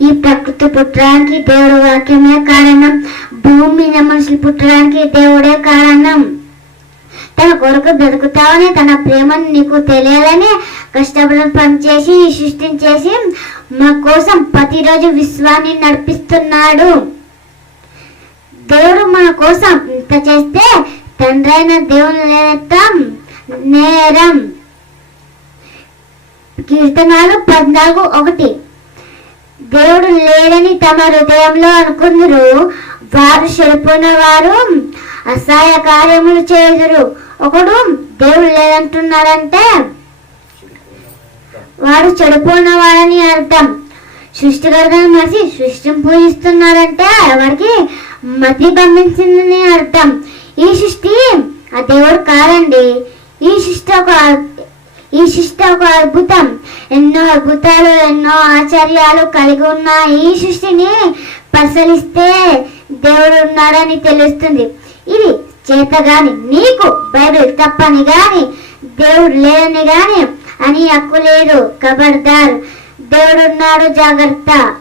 ఈ ప్రకృతి పుట్టడానికి దేవుడు వాక్యమే కారణం. భూమి మీద మనుషులు పుట్టడానికి దేవుడే కారణం. తన కొరకు బ్రతుకుతావని తన ప్రేమను నీకు తెలియాలని కష్టపడి పనిచేసి సృష్టించేసి మా కోసం ప్రతిరోజు విశ్వాన్ని నడిపిస్తున్నాడు. దేవుడు మన కోసం ఇంత చేస్తే తండ్రైన దేవుని లేనెత్తం నేరం. కీర్తనాలు పద్నాలుగు ఒకటి. దేవుడు లేడని తమ హృదయంలో అనుకుందరు. వారు చెడిపోయిన వారు అసహాయ కార్యములు చేదురు ఒకడు దేవుడు లేదంటున్నాడంటే వాడు చెడిపోయిన వాడని అర్థం సృష్టికర్తను మనిషి సృష్టిని పూజిస్తున్నారంటే వాడికి మతి బంధించిందని అర్థం. ఈ సృష్టి ఆ దేవుడు కాదండి. ఈ సృష్టి ఒక ఈ సృష్టి ఒక అద్భుతం. ఎన్నో అద్భుతాలు ఎన్నో ఆచార్యాలు కలిగి ఉన్న ఈ సృష్టిని పరిశీలిస్తే దేవుడు ఉన్నాడని తెలుస్తుంది. ఇది చేత గాని నీకు బైబిల్ తప్పని గాని దేవుడు లేదని గాని అని హక్కు లేదు. కబర్దార్. దేవుడున్నాడు జాగ్రత్త.